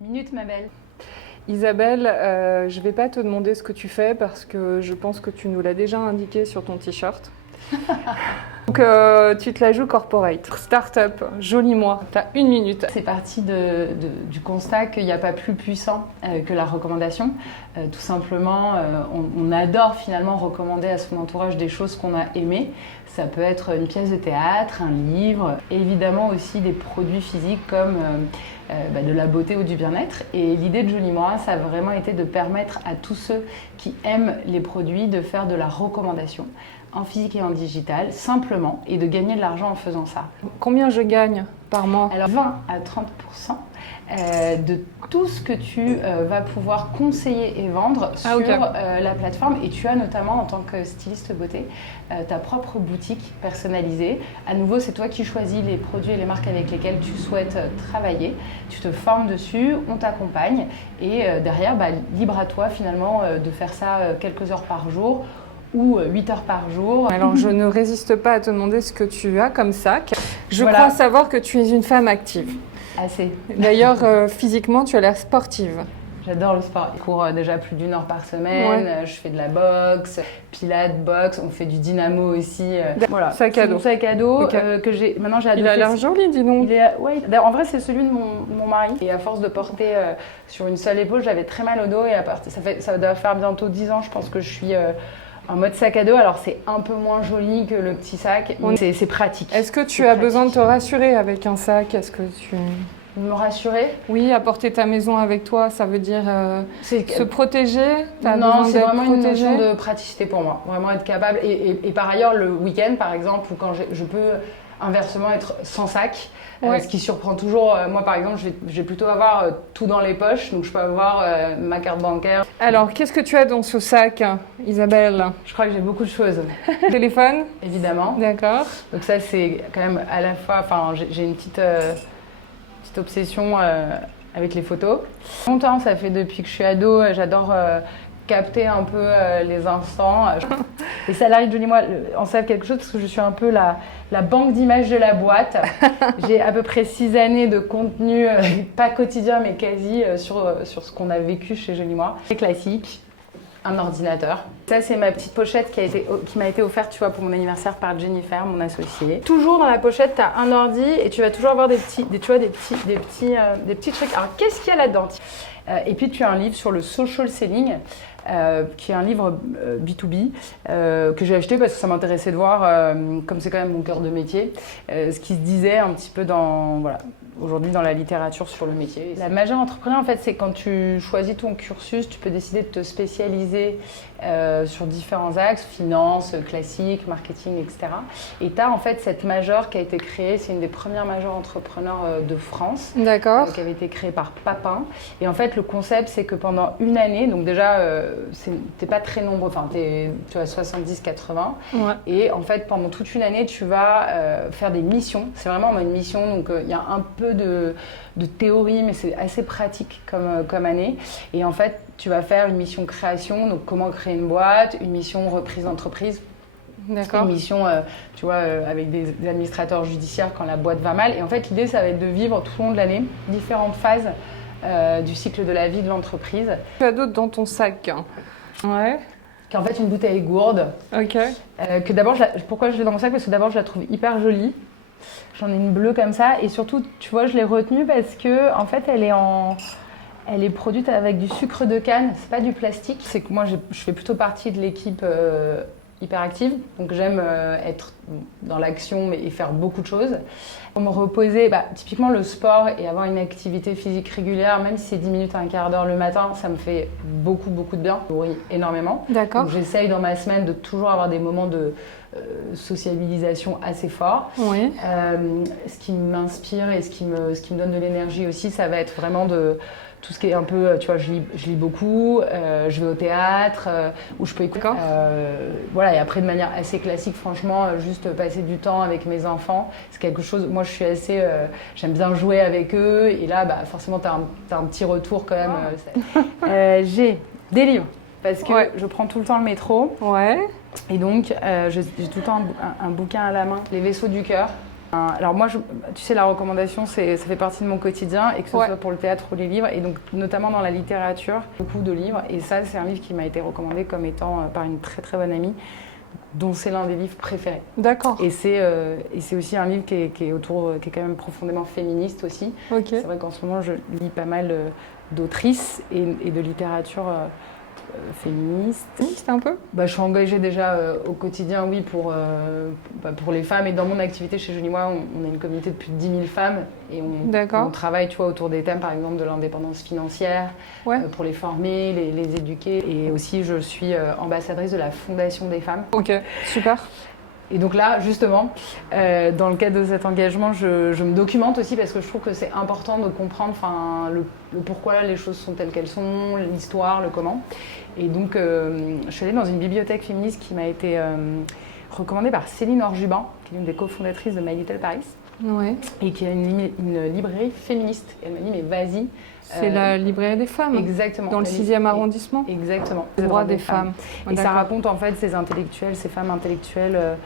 Minute, ma belle. Isabelle, je ne vais pas te demander ce que tu fais parce que je pense que tu nous l'as déjà indiqué sur ton t-shirt. Donc tu te la joues corporate. Start-up, joli mois, tu as 1 minute. C'est parti du constat qu'il n'y a pas plus puissant que la recommandation. Tout simplement, on adore finalement recommander à son entourage des choses qu'on a aimées. Ça peut être une pièce de théâtre, un livre, et évidemment aussi des produits physiques comme de la beauté ou du bien-être. Et l'idée de Joli Moi, ça a vraiment été de permettre à tous ceux qui aiment les produits de faire de la recommandation en physique et en digital, simplement, et de gagner de l'argent en faisant ça. Combien je gagne par mois? Alors 20 à 30% de tout ce que tu vas pouvoir conseiller et vendre sur la plateforme. Et tu as notamment, en tant que styliste beauté, ta propre boutique personnalisée. À nouveau, c'est toi qui choisis les produits et les marques avec lesquels tu souhaites travailler. Tu te formes dessus, on t'accompagne. Et derrière, libre à toi finalement de faire ça quelques heures par jour ou 8 heures par jour. Alors, je ne résiste pas à te demander ce que tu as comme sac. Je crois savoir que tu es une femme active. Assez. D'ailleurs, physiquement, tu as l'air sportive. J'adore le sport. Je cours déjà plus d'1 heure par semaine. Ouais. Je fais de la boxe, pilates, boxe. On fait du dynamo aussi. Voilà. Sac à dos. Mon sac à dos que j'ai. Maintenant, j'ai adopté. Il a l'air joli, dis donc. Ouais. En vrai, c'est celui de mon mari. Et à force de porter sur une seule épaule, j'avais très mal au dos. Et ça doit faire bientôt 10 ans, je pense que je suis en mode sac à dos. Alors, c'est un peu moins joli que le petit sac. C'est pratique. Est-ce que tu as besoin de te rassurer avec un sac? Est-ce que tu... Me rassurer? Oui, apporter ta maison avec toi, ça veut dire se protéger? Non, c'est vraiment une notion de praticité pour moi. Vraiment être capable. Et par ailleurs, le week-end, par exemple, ou quand je peux inversement être sans sac, ce qui surprend toujours. Moi, par exemple, je vais plutôt avoir tout dans les poches, donc je peux avoir ma carte bancaire. Alors, qu'est-ce que tu as dans ce sac, Isabelle? Je crois que j'ai beaucoup de choses. Téléphone? Évidemment. D'accord. Donc ça, c'est quand même à la fois... Enfin, j'ai une petite obsession avec les photos. Longtemps, ça fait depuis que je suis ado, j'adore capter un peu les instants. Les salariés de Joli Moi en savent quelque chose parce que je suis un peu la banque d'images de la boîte. J'ai à peu près 6 années de contenu, pas quotidien mais quasi, sur ce qu'on a vécu chez Joli Moi. C'est classique. Un ordinateur. Ça, c'est ma petite pochette qui m'a été offerte, tu vois, pour mon anniversaire par Jennifer, mon associée. Toujours dans la pochette, tu as un ordi et tu vas toujours avoir des petits trucs. Alors, qu'est-ce qu'il y a là-dedans? Et puis, tu as un livre sur le social selling, qui est un livre B2B que j'ai acheté parce que ça m'intéressait de voir, comme c'est quand même mon cœur de métier, ce qui se disait un petit peu aujourd'hui dans la littérature sur le métier. La majeure entrepreneur, en fait, c'est quand tu choisis ton cursus, tu peux décider de te spécialiser sur différents axes, finance, classique, marketing, etc. Et tu as en fait cette majeure qui a été créée, c'est une des premières majeures entrepreneurs de France. D'accord. Qui avait été créée par Papin. Et en fait, le concept, c'est que pendant une année, donc déjà, t'es pas très nombreux, enfin, tu as 70-80. Ouais. Et en fait, pendant toute une année, tu vas faire des missions. C'est vraiment en mode mission, donc il y a un peu de théorie, mais c'est assez pratique comme année. Et en fait, tu vas faire une mission création, donc comment créer une boîte, une mission reprise d'entreprise. D'accord. Une mission, tu vois, avec des administrateurs judiciaires quand la boîte va mal. Et en fait, l'idée, ça va être de vivre tout au long de l'année différentes phases du cycle de la vie de l'entreprise. Tu as d'autres dans ton sac? Ouais. Qui est en fait une bouteille gourde. Ok. Que d'abord, pourquoi je l'ai dans mon sac? Parce que d'abord, je la trouve hyper jolie. J'en ai une bleue comme ça. Et surtout, tu vois, je l'ai retenue parce que, en fait, elle est produite avec du sucre de canne. C'est pas du plastique. C'est que moi, je fais plutôt partie de l'équipe hyperactive. Donc, j'aime être dans l'action et faire beaucoup de choses. Pour me reposer, typiquement le sport et avoir une activité physique régulière, même si c'est 10 minutes, un quart d'heure le matin, ça me fait beaucoup, beaucoup de bien. Je nourris énormément. D'accord. Donc, j'essaye dans ma semaine de toujours avoir des moments de sociabilisation assez forts. Oui. Ce qui m'inspire et ce qui me donne de l'énergie aussi, ça va être vraiment de tout ce qui est un peu, tu vois, je lis beaucoup, je vais au théâtre, où je peux écouter. Voilà, et après de manière assez classique, franchement, juste passer du temps avec mes enfants, c'est quelque chose, moi je suis assez, j'aime bien jouer avec eux, et là, forcément, t'as un petit retour quand même. J'ai des livres, parce que je prends tout le temps le métro. Ouais. Et donc, j'ai tout le temps un bouquin à la main, Les Vaisseaux du cœur. Alors moi, tu sais, la recommandation, ça fait partie de mon quotidien, et que ce soit pour le théâtre ou les livres, et donc notamment dans la littérature, beaucoup de livres. Et ça, c'est un livre qui m'a été recommandé comme étant par une très très bonne amie, dont c'est l'un des livres préférés. D'accord. Et c'est aussi un livre qui est quand même profondément féministe aussi. Okay. C'est vrai qu'en ce moment, je lis pas mal d'autrices et de littérature féministe. Féministe un peu ? Je suis engagée déjà au quotidien, oui, pour les femmes. Et dans mon activité chez Jolie Moi, on a une communauté de plus de 10 000 femmes. Et on travaille, tu vois, autour des thèmes, par exemple, de l'indépendance financière, pour les former, les éduquer. Et aussi, je suis ambassadrice de la Fondation des femmes. Ok, super. Et donc là, justement, dans le cadre de cet engagement, je me documente aussi parce que je trouve que c'est important de comprendre le pourquoi les choses sont telles qu'elles sont, l'histoire, le comment. Et donc, je suis allée dans une bibliothèque féministe qui m'a été recommandée par Céline Orjubin, qui est l'une des cofondatrices de My Little Paris, et qui a une librairie féministe. Et elle m'a dit, mais vas-y. C'est la librairie des femmes. Exactement. Dans le 6e arrondissement. Exactement. Les droits des femmes. Et ça raconte en fait ces intellectuels, ces femmes intellectuelles,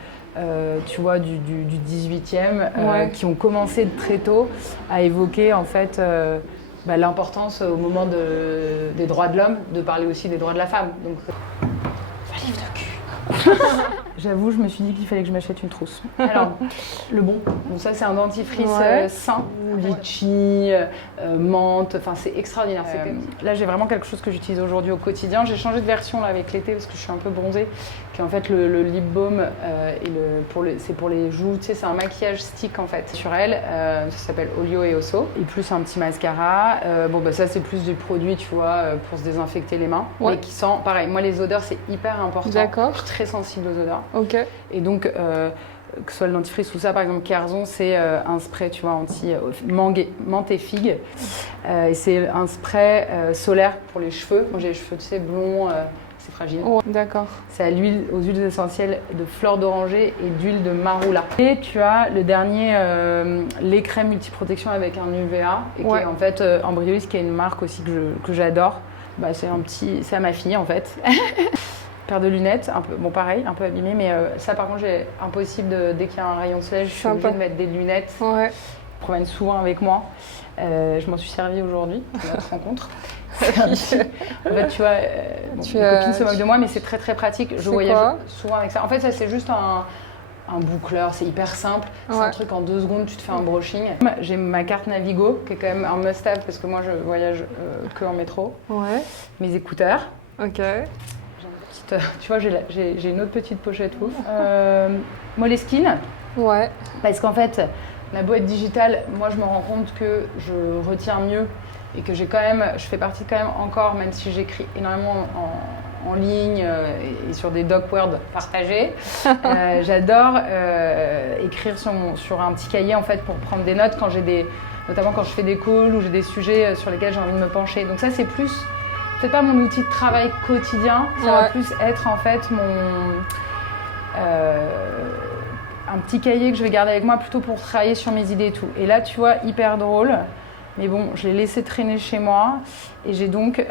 tu vois, du 18e, qui ont commencé de très tôt à évoquer en fait l'importance au moment des droits de l'homme, de parler aussi des droits de la femme. Donc, un livre de cul. J'avoue, je me suis dit qu'il fallait que je m'achète une trousse. Alors, le bon. Donc ça, c'est un dentifrice sain, litchi, menthe. Enfin, c'est extraordinaire. Là, j'ai vraiment quelque chose que j'utilise aujourd'hui au quotidien. J'ai changé de version là avec l'été parce que je suis un peu bronzée. Qui est en fait le lip balm c'est pour les joues. Tu sais, c'est un maquillage stick en fait sur elle. Ça s'appelle Olio et Osso. Et plus un petit mascara. Ça, c'est plus du produit, tu vois, pour se désinfecter les mains. Mais qui sent, pareil. Moi, les odeurs, c'est hyper important. D'accord. Je suis très sensible aux odeurs. Ok. Et donc, que ce soit le dentifrice ou ça, par exemple, Kerzon, c'est un spray, tu vois, menthe et figue. Et c'est un spray solaire pour les cheveux. Moi, j'ai les cheveux, tu sais, blonds, c'est fragile. Oh, d'accord. C'est aux huiles essentielles de fleur d'oranger et d'huile de marula. Et tu as le dernier, les crèmes multiprotection avec un UVA, et qui est en fait Embryolisse, qui est une marque aussi que j'adore. C'est à ma fille, en fait. Paire de lunettes, un peu, bon pareil, un peu abîmée, mais ça par contre, impossible dès qu'il y a un rayon de soleil, je suis obligée de mettre des lunettes. Ouais. Je promène souvent avec moi. Je m'en suis servie aujourd'hui, pour notre rencontre. En fait, tu vois, mes copines se moquent de moi, mais c'est très très pratique. Je voyage souvent avec ça. En fait, ça c'est juste un boucleur, c'est hyper simple. C'est un truc en 2 secondes, tu te fais un brushing. J'ai ma carte Navigo, qui est quand même un must-have parce que moi je voyage que en métro. Ouais. Mes écouteurs. Ok. Tu vois, j'ai une autre petite pochette ouf. Moleskine. Ouais. Parce qu'en fait, la boîte digitale, moi je me rends compte que je retiens mieux et que je fais partie quand même encore, même si j'écris énormément en ligne et sur des doc Word partagés. J'adore écrire sur un petit cahier en fait pour prendre des notes notamment quand je fais des calls ou j'ai des sujets sur lesquels j'ai envie de me pencher. Donc ça c'est peut-être pas mon outil de travail quotidien, ça va plus être en fait un petit cahier que je vais garder avec moi plutôt pour travailler sur mes idées et tout. Et là, tu vois, hyper drôle. Mais bon, je l'ai laissé traîner chez moi et j'ai donc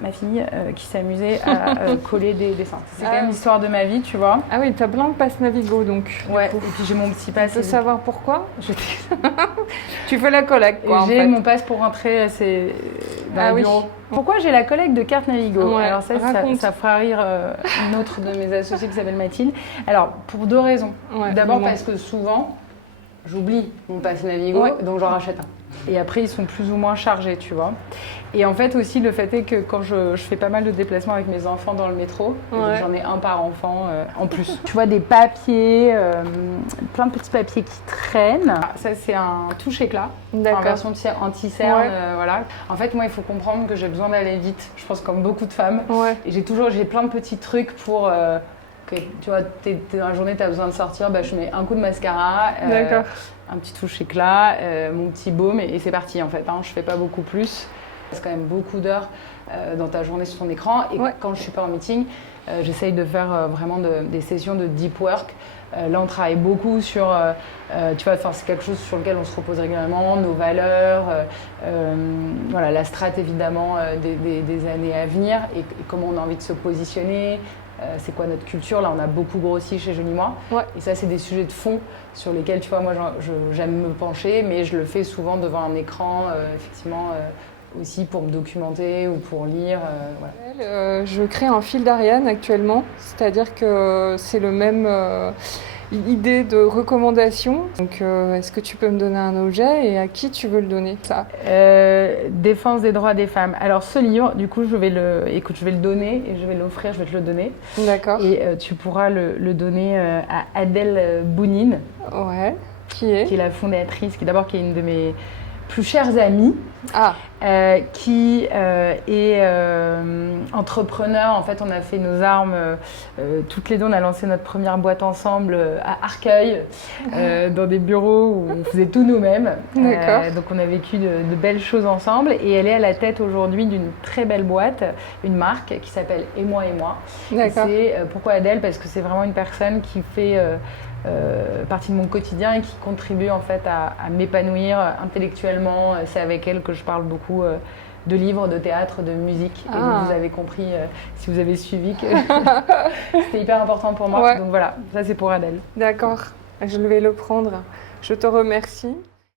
ma fille qui s'est amusée à coller des dessins. C'est quand même l'histoire de ma vie, tu vois. Ah oui, t'as plein de passes Navigo donc. Ouais, et puis j'ai mon petit pass. Tu veux savoir pourquoi? Tu fais la collecte quoi. J'ai mon pass pour rentrer dans le bureau. Pourquoi j'ai la collecte de cartes Navigo? Alors ça fera rire une autre de mes associées qui s'appelle Mathilde. Alors, pour 2 raisons. D'abord parce que souvent, j'oublie mon pass Navigo, donc j'en rachète un. Et après, ils sont plus ou moins chargés, tu vois. Et en fait, aussi, le fait est que quand je fais pas mal de déplacements avec mes enfants dans le métro, donc j'en ai un par enfant en plus. Tu vois, des papiers, plein de petits papiers qui traînent. Ça, c'est un touche-éclat, en version anti-cerne, voilà. En fait, moi, il faut comprendre que j'ai besoin d'aller vite. Je pense comme beaucoup de femmes. Et j'ai plein de petits trucs pour... tu vois, dans la journée, tu as besoin de sortir, je mets un coup de mascara, un petit touche-éclat, mon petit baume et c'est parti en fait. Je fais pas beaucoup plus. C'est quand même beaucoup d'heures dans ta journée sur ton écran. Et quand je suis pas en meeting, j'essaye de faire vraiment des sessions de deep work. Là, on travaille beaucoup sur, tu vois, c'est quelque chose sur lequel on se repose régulièrement, nos valeurs, la strate évidemment des années à venir et comment on a envie de se positionner. c'est quoi notre culture. Là, on a beaucoup grossi chez Jolie Moi. Ouais. Et ça, c'est des sujets de fond sur lesquels, tu vois, moi, j'aime me pencher, mais je le fais souvent devant un écran, effectivement, aussi pour me documenter ou pour lire. Voilà. Je crée un fil d'Ariane actuellement, c'est-à-dire que c'est le même idée de recommandation. Donc, est-ce que tu peux me donner un objet et à qui tu veux le donner, ça? Défense des droits des femmes. Alors ce livre, du coup, je vais le donner et je vais l'offrir, je vais te le donner. D'accord. Et tu pourras le donner à Adèle Bounine. Ouais. Qui est la fondatrice, qui est une de mes plus chères amies. Ah. Qui est entrepreneur. En fait, on a fait nos armes toutes les deux. On a lancé notre première boîte ensemble à Arcueil, dans des bureaux où on faisait tout nous-mêmes. Donc, on a vécu de belles choses ensemble. Et elle est à la tête aujourd'hui d'une très belle boîte, une marque qui s'appelle Et moi et moi. D'accord. Et c'est pourquoi Adèle? Parce que c'est vraiment une personne qui fait partie de mon quotidien et qui contribue en fait à m'épanouir intellectuellement. C'est avec elle que je parle beaucoup de livres, de théâtre, de musique. Et donc vous avez compris, si vous avez suivi, que c'était hyper important pour moi. Ouais. Donc voilà, ça c'est pour Adèle. D'accord, je vais le prendre. Je te remercie.